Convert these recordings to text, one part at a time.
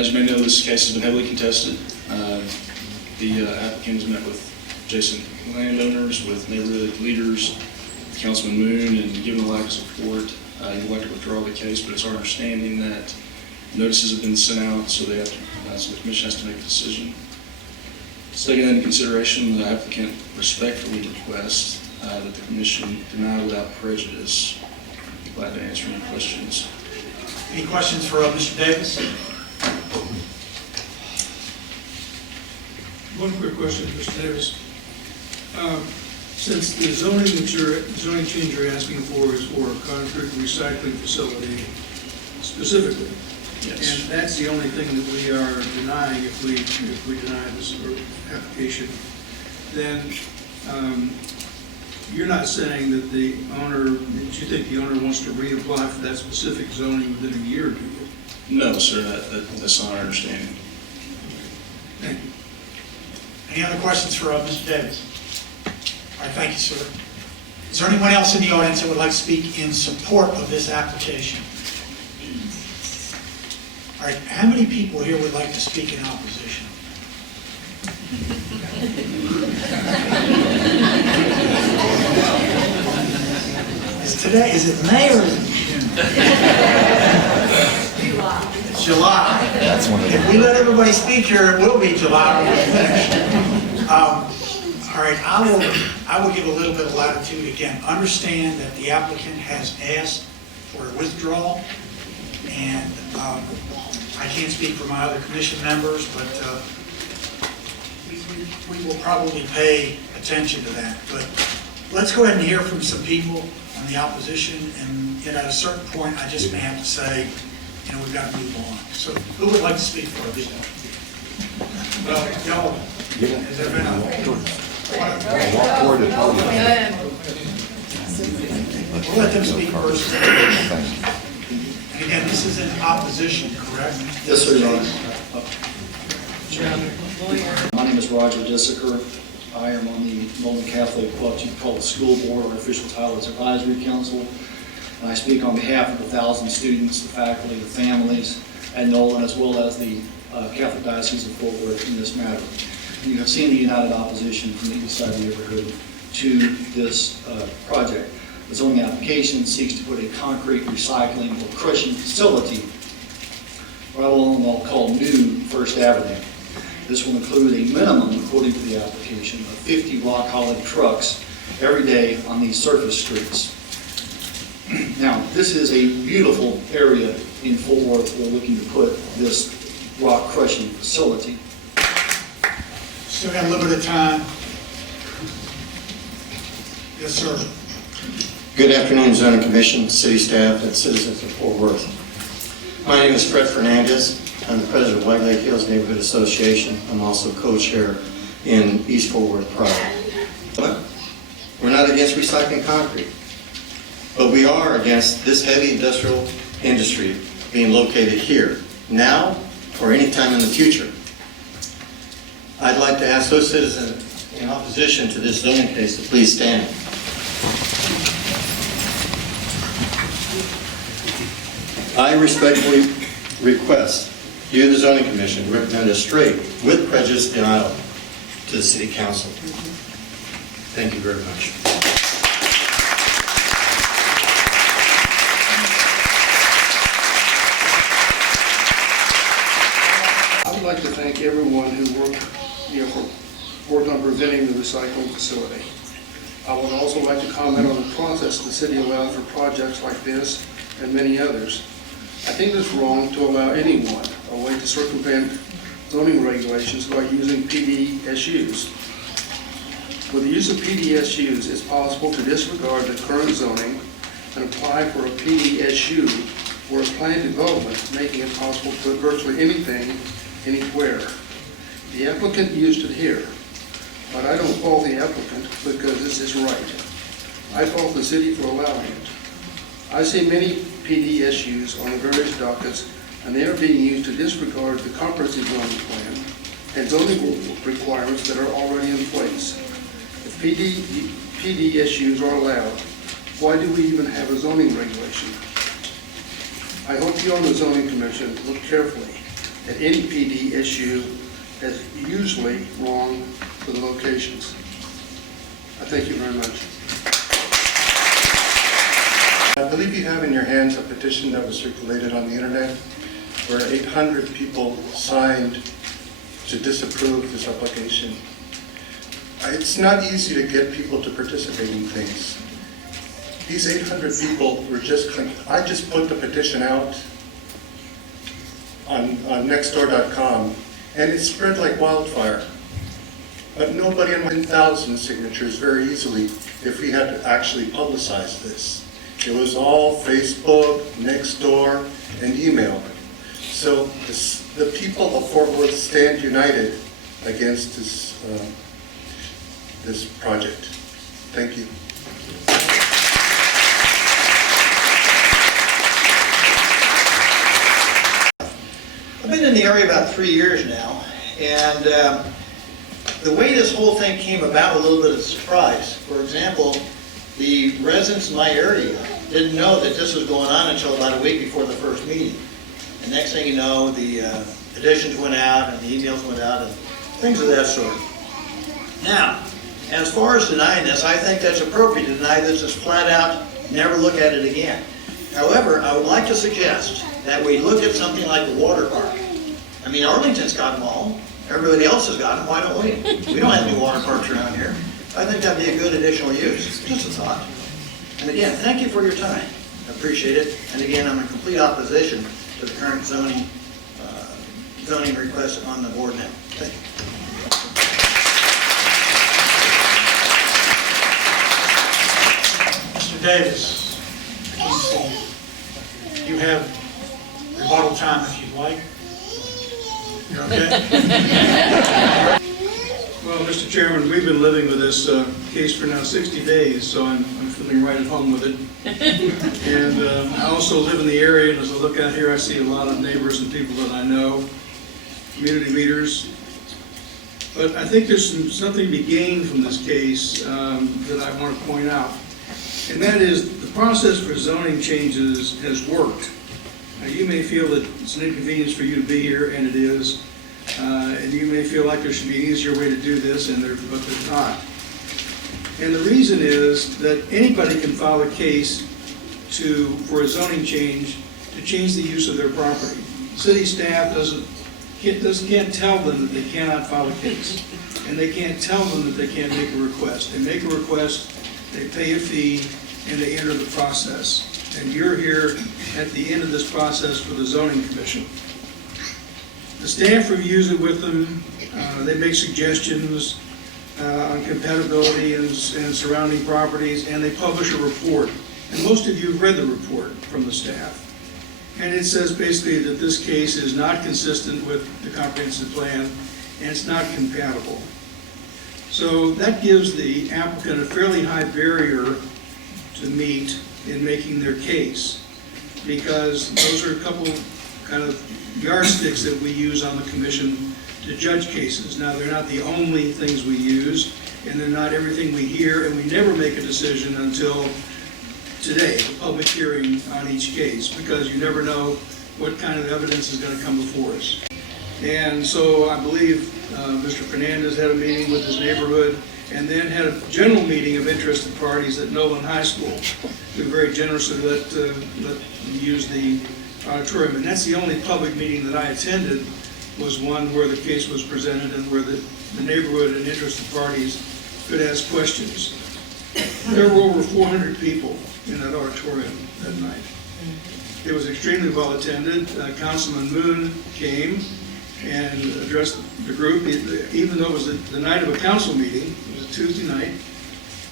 As you may know, this case has been heavily contested. The applicant has met with adjacent landowners, with neighborhood leaders, with Councilman Moon, and given the lack of support, he would like to withdraw the case, but it's our understanding that notices have been sent out, so they have to, so the commission has to make a decision. Taking that into consideration, the applicant respectfully requests that the commission deny without prejudice. I'd be glad to answer any questions. Any questions for Mr. Davis? One quick question, Mr. Davis. Since the zoning change you're asking for is for a concrete recycling facility specifically, Yes. and that's the only thing that we are denying if we deny this application, then you're not saying that the owner, that you think the owner wants to reapply for that specific zoning within a year, do you? No, sir, that's not our understanding. Thank you. Any other questions for Mr. Davis? All right, thank you, sir. Is there anyone else in the audience that would like to speak in support of this application? All right, how many people here would like to speak in opposition? Is it May or is it June? July. It's July. If we let everybody speak here, it will be July when we finish. All right, I will give a little bit of latitude again. Understand that the applicant has asked for a withdrawal, and I can't speak for my other commission members, but we will probably pay attention to that. But let's go ahead and hear from some people on the opposition, and at a certain point, I just may have to say, you know, we've got to move on. So who would like to speak for this one? Well, y'all, has there been we'll let them speak first. And again, this is in opposition, correct? Yes, sir, Your Honor. My name is Roger Dissaker. I am on the Nolan Catholic, what you call the school board, or official title is advisory council. And I speak on behalf of the 1,000 students, the faculty, the families at Nolan, as well as the Catholic Diocese of Fort Worth in this matter. You have seen the united opposition from the east side of the neighborhood to this project. The zoning application seeks to put a concrete recycling or crushing facility right along what I'll call New First Avenue. This will include a minimum, according to the application, of 50 rock hauling trucks every day on these surface streets. Now, this is a beautiful area in Fort Worth. We're looking to put this rock crushing facility. Still got a little bit of time. Yes, sir. Good afternoon, Zoning Commission, City staff, and citizens of Fort Worth. My name is Fred Fernandez. I'm the president of White Lake Hills Neighborhood Association. I'm also co-chair in East Fort Worth Pride. But we're not against recycling concrete, but we are against this heavy industrial industry being located here, now or any time in the future. I'd like to ask those citizens in opposition to this zoning case to please stand. I respectfully request you, the Zoning Commission, to recommend a straight, with prejudice, denial to the City Council. Thank you very much. I would like to thank everyone who worked on preventing the recycling facility. I would also like to comment on the process the city allows for projects like this and many others. I think it's wrong to allow anyone a way to circumvent zoning regulations by using PDSUs. With the use of PDSUs, it's possible to disregard the current zoning and apply for a PDSU or a planned development, making it possible to put virtually anything, anywhere. The applicant used it here, but I don't fault the applicant because this is right. I fault the city for allowing it. I see many PDSUs on various dockets, and they are being used to disregard the comprehensive zoning plan and zoning requirements that are already in place. If PDSUs are allowed, why do we even have a zoning regulation? I hope you on the Zoning Commission look carefully that any PD issue is usually wrong for the locations. I thank you very much. I believe you have in your hands a petition that was circulated on the internet where 800 people signed to disapprove this application. It's not easy to get people to participate in things. These 800 people were I just put the petition out on nextdoor.com and it spread like wildfire. But nobody in 1,000 signatures very easily if we had to actually publicize this. It was all Facebook, Nextdoor, and email. So the people of Fort Worth stand united against this project. Thank you. I've been in the area about 3 years now, and the way this whole thing came about, a little bit of a surprise. For example, the residents in my area didn't know that this was going on until about a week before the first meeting. And next thing you know, the petitions went out and the emails went out and things of that sort. Now, as far as denying this, I think that's appropriate to deny this as flat out, never look at it again. However, I would like to suggest that we look at something like the water park. I mean, Arlington's got them all. Everybody else has got them. Why don't we? We don't have any water parks around here. I think that'd be a good additional use. Just a thought. And again, thank you for your time. I appreciate it. And again, I'm in complete opposition to the current zoning request on the board now. Thank you. Mr. Davis, you have rebuttal time if you'd like. You're okay? Well, Mr. Chairman, we've been living with this case for now 60 days, so I'm feeling right at home with it. And I also live in the area, and as I look out here, I see a lot of neighbors and people that I know, community leaders. But I think there's something to be gained from this case that I want to point out. And that is the process for zoning changes has worked. Now, you may feel that it's an inconvenience for you to be here, and it is. And you may feel like there should be an easier way to do this, but there's not. And the reason is that anybody can file a case for a zoning change to change the use of their property. City staff can't tell them that they cannot file a case, and they can't tell them that they can't make a request. They make a request, they pay a fee, and they enter the process. And you're here at the end of this process for the zoning commission. The staff reviews it with them. They make suggestions on compatibility and surrounding properties, and they publish a report. And most of you have read the report from the staff. And it says basically that this case is not consistent with the comprehensive plan, and it's not compatible. So that gives the applicant a fairly high barrier to meet in making their case, because those are a couple kind of yardsticks that we use on the commission to judge cases. Now, they're not the only things we use, and they're not everything we hear, and we never make a decision until today, the public hearing on each case, because you never know what kind of evidence is going to come before us. And so I believe Mr. Fernandez had a meeting with his neighborhood, and then had a general meeting of interested parties at Nolan High School. They were very generously let me use the auditorium. And that's the only public meeting that I attended, was one where the case was presented and where the neighborhood and interested parties could ask questions. There were over 400 people in that auditorium that night. It was extremely well attended. Councilman Moon came and addressed the group. Even though it was the night of a council meeting, it was a Tuesday night,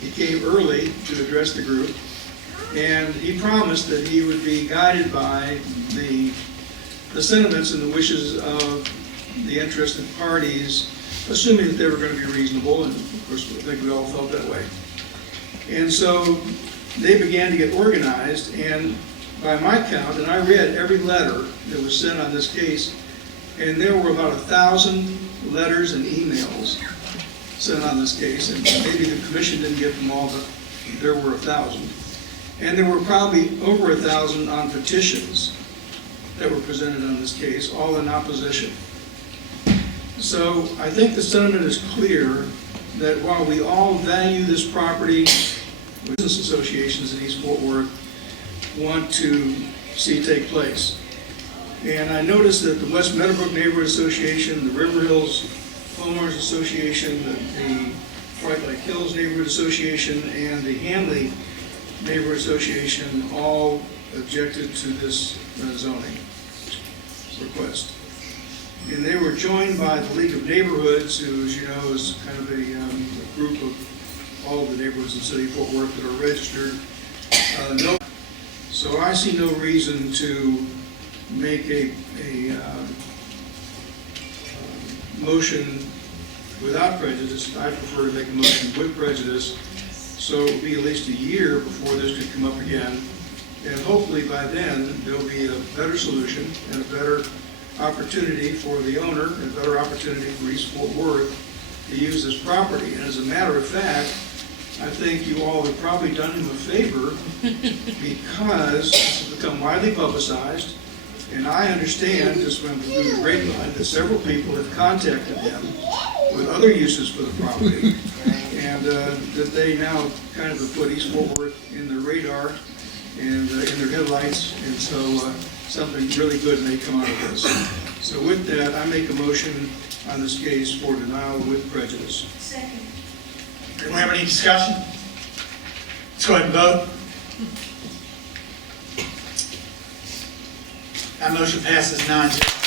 he came early to address the group, and he promised that he would be guided by the sentiments and the wishes of the interested parties, assuming that they were going to be reasonable, and of course I think we all felt that way. And so they began to get organized, and by my count, and I read every letter that was sent on this case, and there were about 1,000 letters and emails sent on this case, and maybe the commission didn't get them all, but there were 1,000. And there were probably over 1,000 on petitions. that were presented on this case, all in opposition. So I think the sentiment is clear that while we all value this property, business associations in East Fort Worth want to see take place. And I noticed that the West Meadowbrook Neighborhood Association, the River Hills Homeowners Association, the White Lake Hills Neighborhood Association, and the Hanley Neighborhood Association all objected to this zoning request. And they were joined by the League of Neighborhoods, who, as you know, is kind of a group of all of the neighborhoods in the city of Fort Worth that are registered. So I see no reason to make a motion without prejudice. I prefer to make a motion with prejudice, so it will be at least a year before this could come up again. And hopefully by then, there'll be a better solution and a better opportunity for the owner, and a better opportunity for East Fort Worth to use this property. And as a matter of fact, I think you all have probably done him a favor because this has become widely publicized. And I understand, just from through the grapevine, that several people have contacted them with other uses for the property. And that they now kind of have put East Fort Worth in their radar and in their headlights. And so something really good may come out of this. So with that, I make a motion on this case for denial with prejudice. Second. Do we have any discussion? Let's go ahead and vote. That motion passes 9-0.